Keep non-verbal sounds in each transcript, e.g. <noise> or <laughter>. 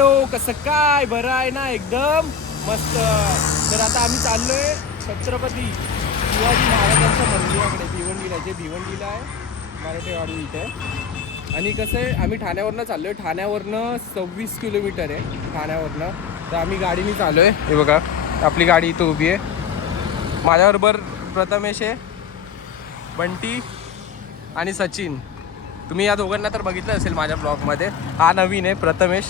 हो कसं काय? बरं आहे ना एकदम मस्त. तर आता आम्ही चाललोय छत्रपती शिवाजी महाराजांच्या मंदिराकडे. भिवंडीला जे भिवंडीला आहे मराठेवाडी इथे. आणि कसं आहे आम्ही ठाण्यावरनं चाललोय. ठाण्यावरनं सव्वीस किलोमीटर आहे ठाण्यावरनं. तर आम्ही गाडीने चाललोय. हे बघा आपली गाडी इथं उभी आहे. माझ्याबरोबर प्रथमेश आहे बंटी आणि सचिन. तुम्ही या दोघांना तर बघितलं असेल माझ्या ब्लॉगमध्ये. हा नवीन आहे प्रथमेश.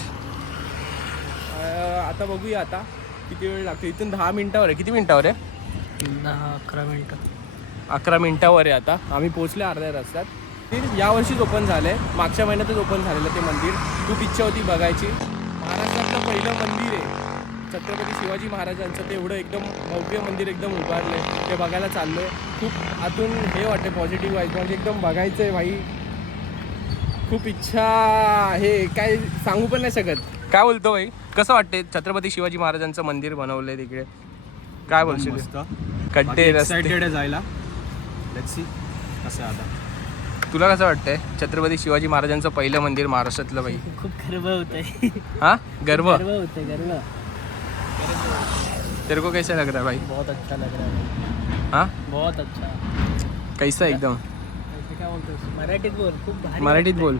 आता बघूया आता. किती वेळ लागतो? इथून दहा मिनिटावर आहे. किती मिनिटावर आहे? दहा अकरा मिनटं. अकरा मिनिटावर आहे आता. आम्ही पोचले अर्ध्या रस्त्यात. ते यावर्षीच ओपन झालं आहे मागच्या महिन्यातच ओपन झालेलं ते मंदिर. खूप इच्छा होती बघायची. महाराष्ट्रातलं पहिलं मंदिर आहे. छत्रपती शिवाजी महाराजांचं ते एवढं एकदम भव्य मंदिर एकदम उभारलं आहे ते बघायला चाललं आहे खूप आतून हे वाटते पॉझिटिव्ह वाईज म्हणजे एकदम बघायचं आहे भाई. खूप इच्छा आहे. काय सांगू पण नाही शकत. काय बोलतो भाई? कसं वाटते छत्रपती शिवाजी महाराजांचं मंदिर बनवलंय तिकडे? काय बोलशील? मस्त. कट्टे रस्ते. एक्साइटेड आहे जायला. लेट्स सी कसं आहे आता. तुला कसं वाटतंय छत्रपती शिवाजी महाराजांचं पहिलं मंदिर महाराष्ट्रातलं भाई <laughs> खूप गर्व होत आहे हा? गर्व? गर्व होत गर्व. तेरे को कैसा लग रहा है भाई? बहुत अच्छा लग रहा है. हाँ? बहुत अच्छा. कैसा एकदम? ऐसे काय बोलतोस मराठीत बोल खूप भारी मराठीत बोल.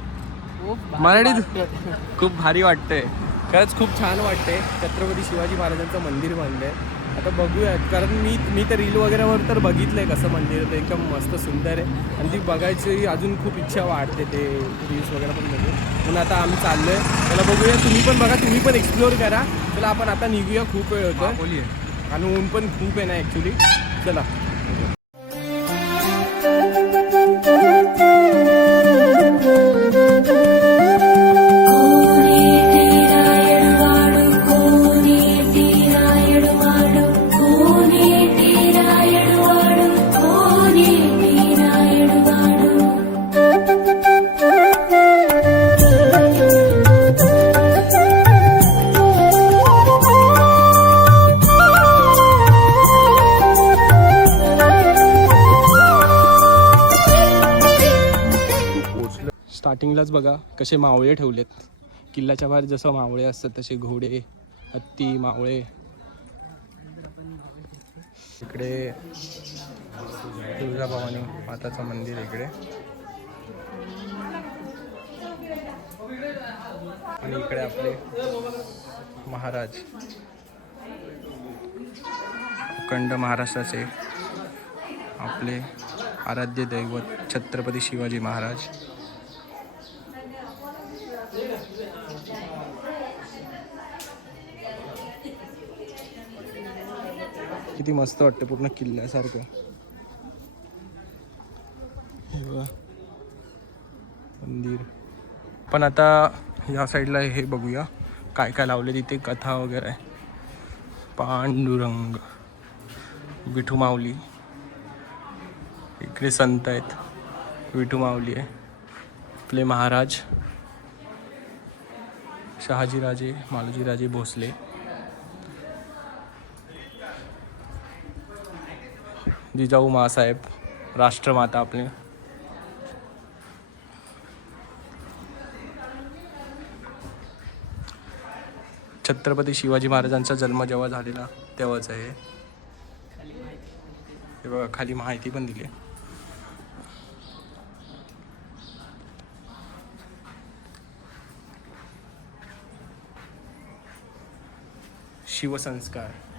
खूप भारी मराठीत? खूप भारी वाटतंय. खरंच खूप छान वाटतंय. छत्रपती शिवाजी महाराजांचं मंदिर बांधलंय. आता बघूया कारण मी मी तर रील वगैरेवर तर बघितलंय कसं मंदिर आहे ते एकदम मस्त सुंदर आहे. आणि ती बघायची अजून खूप इच्छा वाढते ते रील्स वगैरे पण बघू म्हणून आता आम्ही चाललोय. त्याला बघूया तुम्ही पण बघा तुम्ही पण एक्सप्लोअर करा. चला आपण आता निघूया खूप वेळ होतो आणि ऊन पण खूप आहे ना ॲक्च्युली चला. स्टार्टिंगलाच बघा कसे मावळे ठेवलेत. किल्ल्याच्या बाहेर जसं मावळे असतात तसे घोडे हत्ती मावळे. इकडे तुळजाभवानी माताचं मंदिर इकडे. आणि इकडे आपले महाराज. अखंड महाराष्ट्राचे आपले आराध्य दैवत छत्रपती शिवाजी महाराज. किती मस्त वाटतं पूर्ण किल्ल्यासारखं. हे बघा. मंदिर. पण आता या साईडला हे बघूया. काय काय लावले तिथे कथा वगैरे. आहे पांडुरंग. विठू माऊली. इकडे संत आहेत. विठू माऊली आहे. आपले महाराज. शहाजीराजे मालोजीराजे भोसले. जिजाऊ मासाहेब राष्ट्रमाता आपले. छत्रपती शिवाजी महाराजांचा जन्म जेव्हा झालेला तेव्हाच आहे. हे बघा खाली माहिती पण दिली. शिवसंस्कार.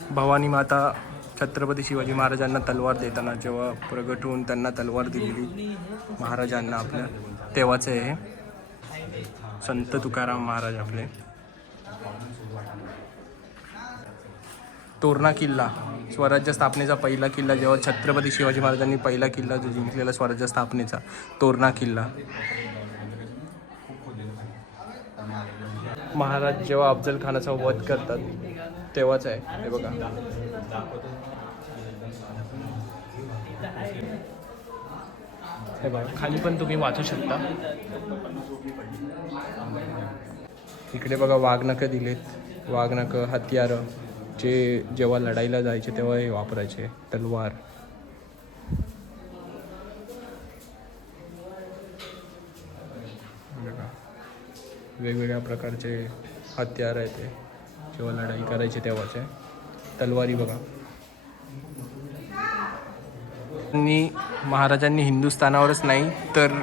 भवानी माता छत्रपती शिवाजी महाराजांना तलवार देताना जेव्हा प्रगट होऊन त्यांना तलवार दिलेली महाराजांना आपल्या तेव्हाच आहे हे संत तुकाराम महाराज आपले. तोरणा किल्ला स्वराज्य स्थापनेचा पहिला किल्ला जेव्हा छत्रपती शिवाजी महाराजांनी पहिला किल्ला जो जिंकलेला स्वराज्य स्थापनेचा तोरणा किल्ला. महाराज जेव्हा अफजल खानाचा वध करतात तेव्हाच आहे. हे बघा. हे बघा खाली पण तुम्ही वाचू शकता. इकडे बघा वाघनखं दिलेत. वाघनखं हत्यारं. जे जेव्हा लढाईला जायचे तेव्हा हे वापरायचे. तलवार. वेगवेगळ्या प्रकारचे हत्यार आहे ते जेव्हा लढाई करायची तेव्हाचे. तलवारी बघा. आणि महाराजांनी हिंदुस्थानावरच नाही तर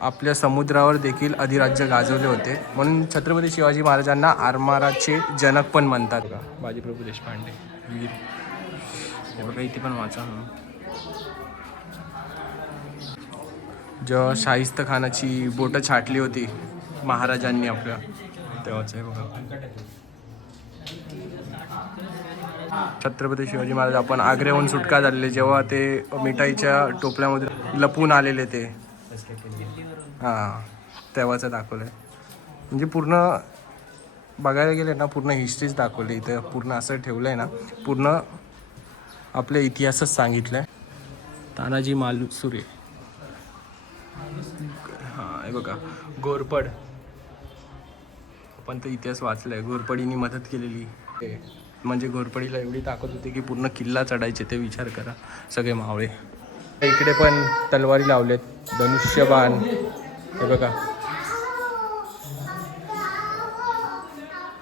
आपल्या समुद्रावर देखील अधिराज्य गाजवले होते. म्हणून छत्रपती शिवाजी महाराजांना आरमाराचे जनक पण म्हणतात. का बाजीप्रभू देशपांडे वीर. बघा इथे पण वाचा. जेव्हा शाहिस्त खानाची बोटं छाटली होती महाराजांनी आपल्या. तेव्हाच आहे बघा. छत्रपती शिवाजी महाराज आपण आग्र्याहून सुटका झालेले जेव्हा ते मिठाईच्या टोपल्यामध्ये लपून आलेले ते. हां तेव्हाचं दाखवलं आहे म्हणजे पूर्ण बघायला गेले ना पूर्ण हिस्ट्रीच दाखवली इथं. पूर्ण असं ठेवलं आहे ना पूर्ण आपल्या इतिहासच सांगितलं आहे तानाजी मालुसुरे. हां हे बघा. घोरपड आपण तर इतिहास वाचलाय. घोरपडीने मदत केलेली. म्हणजे घोरपडीला एवढी ताकद होती की पूर्ण किल्ला चढायचे ते विचार करा सगळे मावळे. इकडे पण तलवारी लावलेत. धनुष्यबाण. हे बघा.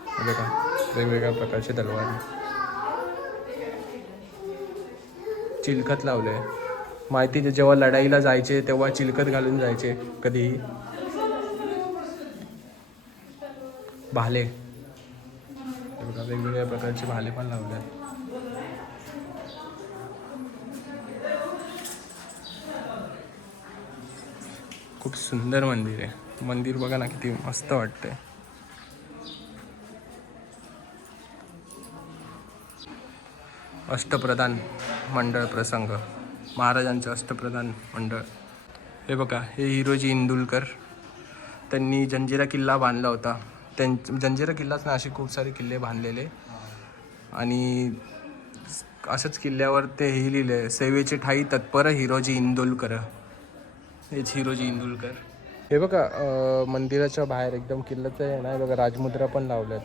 हे बघा. वेगवेगळ्या प्रकारचे तलवारी. चिलखत लावलंय. माहिती जेव्हा लढाईला जायचे तेव्हा चिलखत घालून जायचे. कधीही. भाले. हे बघा वेगवेगळ्या प्रकारचे भाले पण लावले आहेत खूप सुंदर मंदिर आहे. मंदिर बघा ना किती मस्त वाटतंय. अष्टप्रधान मंडळ प्रसंग. महाराजांचं अष्टप्रधान मंडळ. हे बघा हे हिरोजी इंदुलकर. त्यांनी जंजिरा किल्ला बांधला होता. त्यां जंजिरा किल्लाच ना असे खूप सारे किल्ले बांधलेले. आणि असंच किल्ल्यावर ते हे लिहिले सेवेचे ठाई तत्पर हिरोजी इंदुलकर. हेच हिरोजी इंदुलकर. हे बघा मंदिराच्या बाहेर एकदम किल्ल्याचं आहे ना बघा राजमुद्रा पण लावल्यात.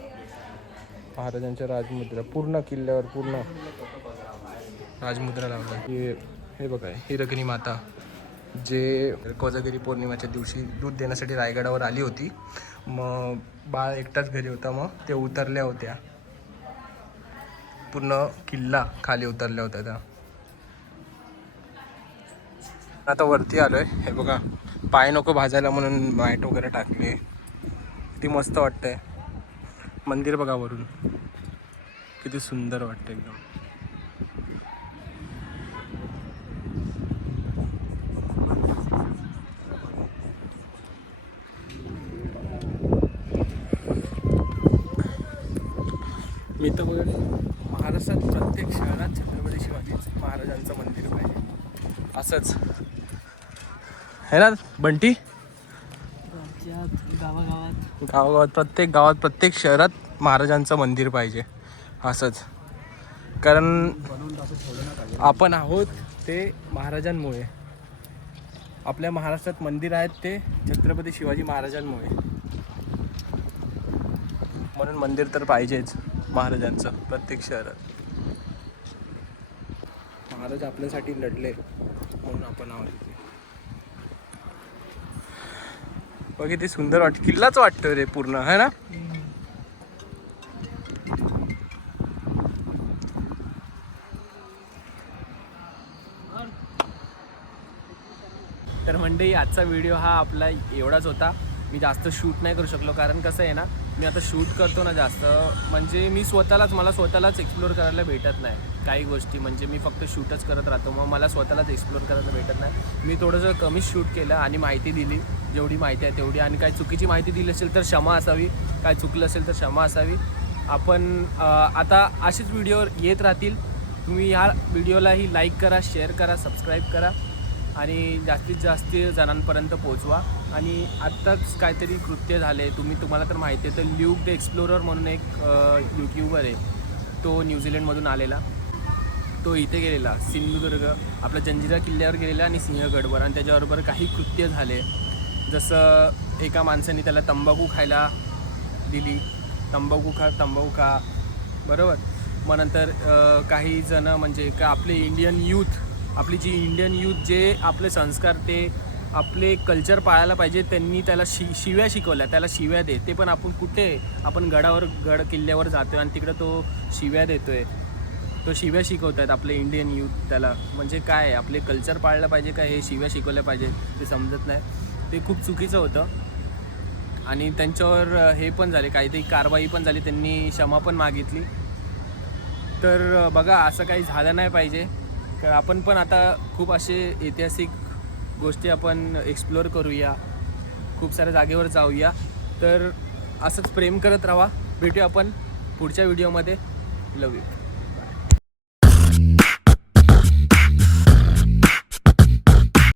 महाराजांच्या राजमुद्रा पूर्ण किल्ल्यावर पूर्ण राजमुद्रा लावल्या हे हे बघा हिरकणी माता जे कोजागिरी पौर्णिमेच्या दिवशी दूध देण्यासाठी रायगडावर आली होती. मग बाळ एकटाच घरी होता मग ते उतरल्या होत्या. पूर्ण किल्ला खाली उतरल्या होत्या त्या. आता वरती आलोय. हे बघा पाय नको भाजायला म्हणून मॅट वगैरे टाकले. किती मस्त वाटतंय. मंदिर बघा वरून. किती सुंदर वाटतं एकदम. तर बघ. महाराष्ट्रात प्रत्येक शहरात छत्रपती शिवाजी महाराजांचं मंदिर पाहिजे. असंच. है ना बंटी? गावागावात. गावागावात प्रत्येक गावात प्रत्येक शहरात महाराजांचं मंदिर पाहिजे. असंच. कारण आपण आहोत ते महाराजांमुळे. आपल्या महाराष्ट्रात मंदिर आहेत ते छत्रपती शिवाजी महाराजांमुळे. म्हणून मंदिर तर पाहिजेच. महाराजांचं प्रत्येक शहरात. महाराज आपल्यासाठी लढले म्हणून आपण आहोत इथे. बघ किती सुंदर वाटत. किल्लाच वाटतोय रे पूर्ण है ना? तर मंडळी आजचा व्हिडिओ हा आपला एवढाच होता. मी जास्त शूट नाही करू शकलो कारण कसं आहे ना मी आता शूट करतो ना जास्त. म्हणजे मी स्वतःलाच मला स्वतःलाच एक्सप्लोर करायला भेटत नाही. काही गोष्टी. म्हणजे मी फक्त शूटच करत राहतो. मग मला स्वतःलाच एक्सप्लोर करायला भेटत नाही. मी थोडंसं कमीच शूट केलं आणि माहिती दिली. जेवढी माहिती आहे तेवढी. आणि काही चुकीची माहिती दिली असेल तर क्षमा असावी. काय चुकलं असेल तर क्षमा असावी. आपण आता असेच व्हिडिओ येत राहतील. तुम्ही ह्या व्हिडिओलाही लाईक करा शेअर करा सबस्क्राईब करा. आणि जास्तीत जास्त जणांपर्यंत पोचवा आणि आत्ताच काहीतरी कृत्य झाले. तुम्ही तुम्हाला तर माहिती आहे तर ल्यूक द एक्सप्लोरर म्हणून एक यूट्यूबर आहे. तो न्यूझीलंडमधून आलेला. तो इथे गेलेला सिंधुदुर्ग. आपल्या जंजिरा किल्ल्यावर गेलेला आणि सिंहगडवर. आणि त्याच्याबरोबर काही कृत्य झाले. जसं एका माणसाने त्याला तंबाखू खायला दिली. तंबाखू खा तंबाखू खा. बरोबर? मग नंतर काही जणं म्हणजे का आपले इंडियन यूथ आपली जी इंडियन यूथ जे आपले संस्कार ते आपले कल्चर पाळायला पाहिजे त्यांनी त्याला शि शिव्या शिकवल्या त्याला शिव्या दे. ते पण आपण कुठे आपण गडावर गड किल्ल्यावर जातो आहे आणि तिकडं तो शिव्या देतो आहे तो शिव्या शिकवत आहेत आपले इंडियन यूथ त्याला. म्हणजे काय आहे, आपले कल्चर पाळलं पाहिजे का हे शिव्या शिकवल्या पाहिजे ते समजत नाही. ते खूप चुकीचं होतं. आणि त्यांच्यावर हे पण झाले काहीतरी कारवाई पण झाली त्यांनी क्षमा पण मागितली. तर बघा असं काही झालं नाही पाहिजे. तर आपण पण आता खूप असे ऐतिहासिक गोष्टी आपण एक्सप्लोअर करूया. खूप साऱ्या जागेवर जाऊया. तर असंच प्रेम करत राहा. भेटूया आपण पुढच्या व्हिडिओमध्ये लव यू